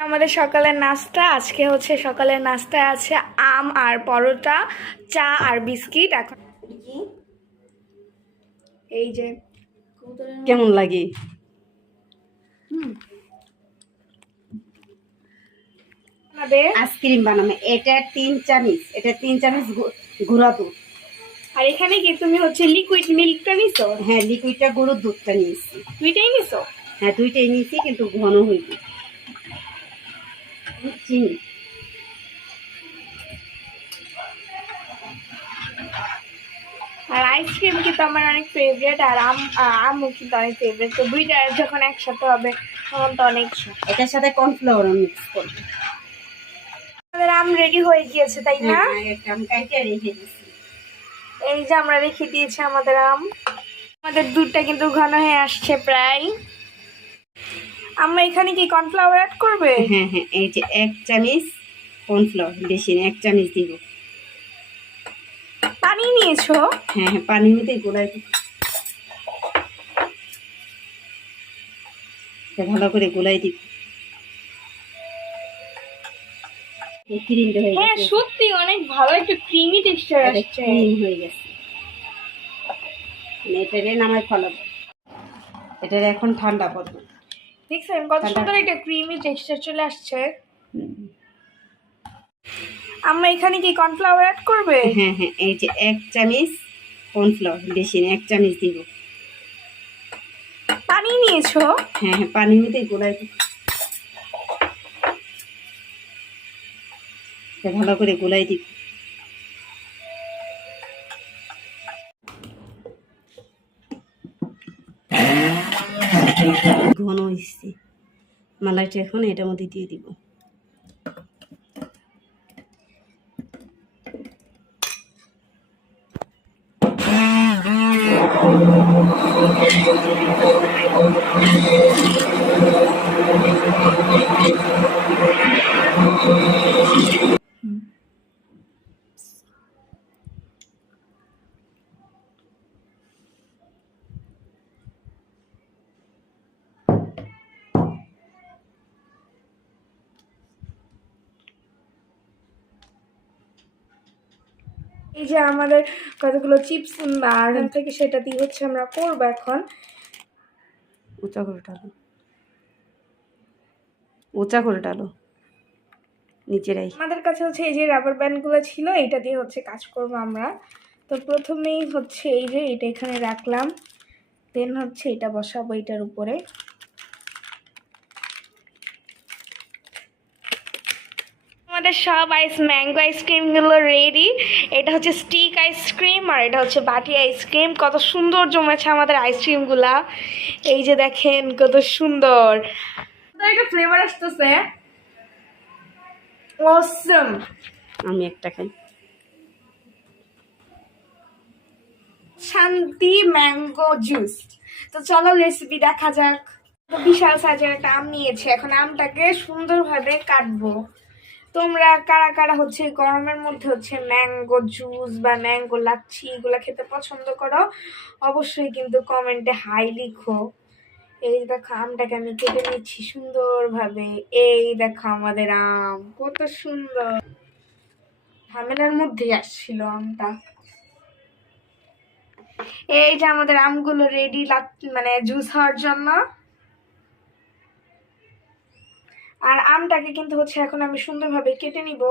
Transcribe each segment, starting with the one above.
আমাদের সকালের নাস্তা আজকে হচ্ছে সকালের নাস্তায় আছে আম আর পরোটা, চা আর বিস্কিট। এখন এই যে কেমন লাগে? আইসক্রিম বানাবো। এটা 3 চামচ, এটা 3 চামচ গুঁড়া দুধ। আর এখানে কি তুমি হচ্ছে লিকুইড মিল্কটা নিছো? হ্যাঁ, লিকুইডটা গরুর দুধটা নিয়েছি। দুইটাই নিছো? হ্যাঁ, দুইটাই নিয়েছি, কিন্তু ঘন হইবে। চিনি আর আইসক্রিম কিন্তু আমার অনেক ফেভারিট, আর আমও কিন্তু অনেক ফেভারিট। তো দুইটা যখন একসাথে হবে তখন তো অনেক। এটার সাথে কর্নফ্লাওয়ার মিক্স করবো। আমাদের আম রেডি হয়ে গিয়েছে, তাই না? একটা আম কাইটে রেখে দিয়েছি। এই যে আমরা রেখে দিয়েছি আমাদের আম। আমাদের দুধটা কিন্তু ঘন হয়ে আসছে প্রায়। আমরা এখানে কি কর্নফ্লাওয়ার অ্যাড করবে? হ্যাঁ হ্যাঁ, এই যে 1 চামচ কর্নফ্লাওয়ার, বেশি না, 1 চামচ দিব। পানি নিয়েছো? হ্যাঁ হ্যাঁ, পানির মধ্যে গোলাই দিব। ভালো করে গোলাই দিব। ক্রিমটা হয়ে হ্যাঁ, গেছে। সত্যি অনেক ভালো একটা ক্রিমি টেক্সচার আসছে। ক্রিম হয়ে গেছে। এটারে নামাই ফেলাবো। এটারে এখন ঠান্ডা করবো। দেখছেন কত সুন্দর একটা ক্রিমি টেক্সচার চলে আসছে। আমরা এখানে কি কর্নফ্লাওয়ার অ্যাড করবে? হ্যাঁ হ্যাঁ, এই যে 1 চামচ কর্নফ্লাওয়ার, বেশি না, 1 চামচ দিব। পানি নিয়েছো? হ্যাঁ হ্যাঁ, পানির মধ্যে গোলাই দিব। ভালো করে গোলাই দিব। ঘন হয়েছে মালাইটা, এখন এটার মধ্যে দিয়ে দিব। এই যে আমাদের কতগুলো চিপস আর থেকে সেটা দিয়ে হচ্ছে আমরা করবো এখন। উঁচা করে ডালো, উঁচা করে ডালো, নিচে রাই। আমাদের কাছে হচ্ছে এই যে রাবার ব্যান্ডগুলো ছিল, এটা দিয়ে হচ্ছে কাজ করব আমরা। তো প্রথমেই হচ্ছে এই যে এটা এখানে রাখলাম, দেন হচ্ছে এটা বসাবো এটার উপরে। আমাদের সব ম্যাঙ্গো আইসক্রিমগুলো রেডি। এটা হচ্ছে স্টিক আইসক্রিম আর এটা হচ্ছে বাটি আইসক্রিম। কত সুন্দর জমেছে আমাদের আইসক্রিমগুলা। এই যে দেখেন কত সুন্দর একটা ফ্লেভার আসতেছে। অসম। আমি একটা খাই। শান্তি ম্যাঙ্গো জুস। তো চলো রেসিপি দেখা যাক। বিশাল সাইজের একটা আম নিয়েছি, এখন আমটাকে সুন্দরভাবে কাটবো। তোমরা কারা কারা হচ্ছে গরমের মধ্যে হচ্ছে ম্যাঙ্গো জুস বা ম্যাঙ্গো লাচ্ছি এগুলো খেতে পছন্দ করো, অবশ্যই কিন্তু কমেন্টে হাই লিখো। এই দেখো আমটাকে আমি কেটে নিচ্ছি সুন্দরভাবে। এই দেখো আমাদের আম কত সুন্দর, ঝামেলার মধ্যেই আসছিল আমটা। এই যে আমাদের আমগুলো রেডি মানে জুস হওয়ার জন্য। আর আমটাকে কিন্তু হচ্ছে এখন আমি সুন্দরভাবে কেটে নিব।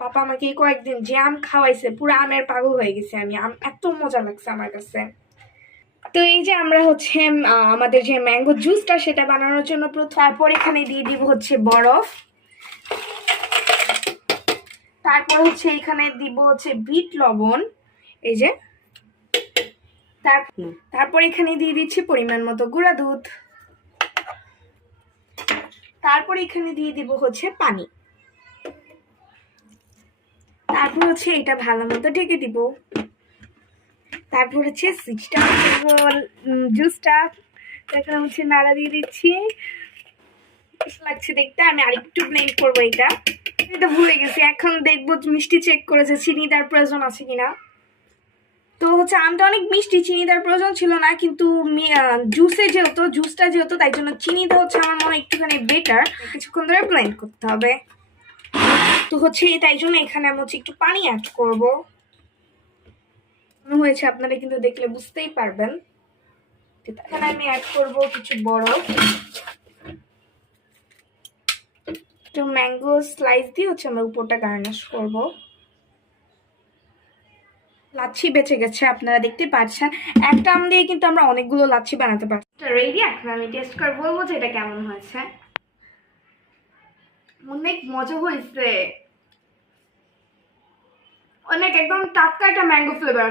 পাপা আমাকে এই কয়েকদিন যে আম খাওয়াইছে, পুরো আমের পাগল হয়ে গেছে আমি। আম এত মজা লাগছে আমার কাছে। তো এই যে আমরা হচ্ছে আমাদের যে ম্যাঙ্গো জুসটা সেটা বানানোর জন্য তারপর এখানে দিয়ে দিব হচ্ছে বরফ। তারপর হচ্ছে এখানে দিব হচ্ছে বিট লবণ, এই যে। তারপর এখানে দিয়ে দিচ্ছি পরিমাণ মতো গুঁড়া দুধ। তারপর এখানে দিয়ে দিব হচ্ছে পানি। তারপর হচ্ছে এটা ভালো মতো ঢেকে দিব। তারপর হচ্ছে জুসটা এখানে হচ্ছে নাড়া দিয়ে দিচ্ছি। লাগছে দেখতে, আমি আরেকটু ব্লেন্ড করবো। এটা ভুলে গেছি, এখন দেখবো মিষ্টি চেক করেছে চিনি তার প্রয়োজন আছে কিনা। তো তো হচ্ছে আমটা অনেক মিষ্টি, চিনি দেওয়ার প্রয়োজন ছিল না, কিন্তু জুসটা যেহেতু তাই জন্য চিনিটা হচ্ছে আমার মনে হয় একটুখানি বেটার। কিছুক্ষণ ধরে ব্লেন্ড করতে হবে। তো হচ্ছে তাই জন্য এখানে আমি হচ্ছে একটু পানি অ্যাড করবো। হয়েছে আপনারা কিন্তু দেখলে বুঝতেই পারবেন। এখানে আমি অ্যাড করবো কিছু বরফ, একটু ম্যাঙ্গো স্লাইস দিয়ে হচ্ছে আমরা উপরটা গার্নিশ করবো। লাচ্ছি বেঁচে গেছে, আপনারা দেখতে পাচ্ছেন। একটা আম দিয়ে কিন্তু আমরা অনেকগুলো লাচ্ছি বানাতে পারছি। রেডি, এখন আমি টেস্ট করে বলবো যে এটা কেমন হয়েছে। অনেক মজা হয়েছে, অনেক একদম টাটকা একটা ম্যাঙ্গো ফ্লেভার।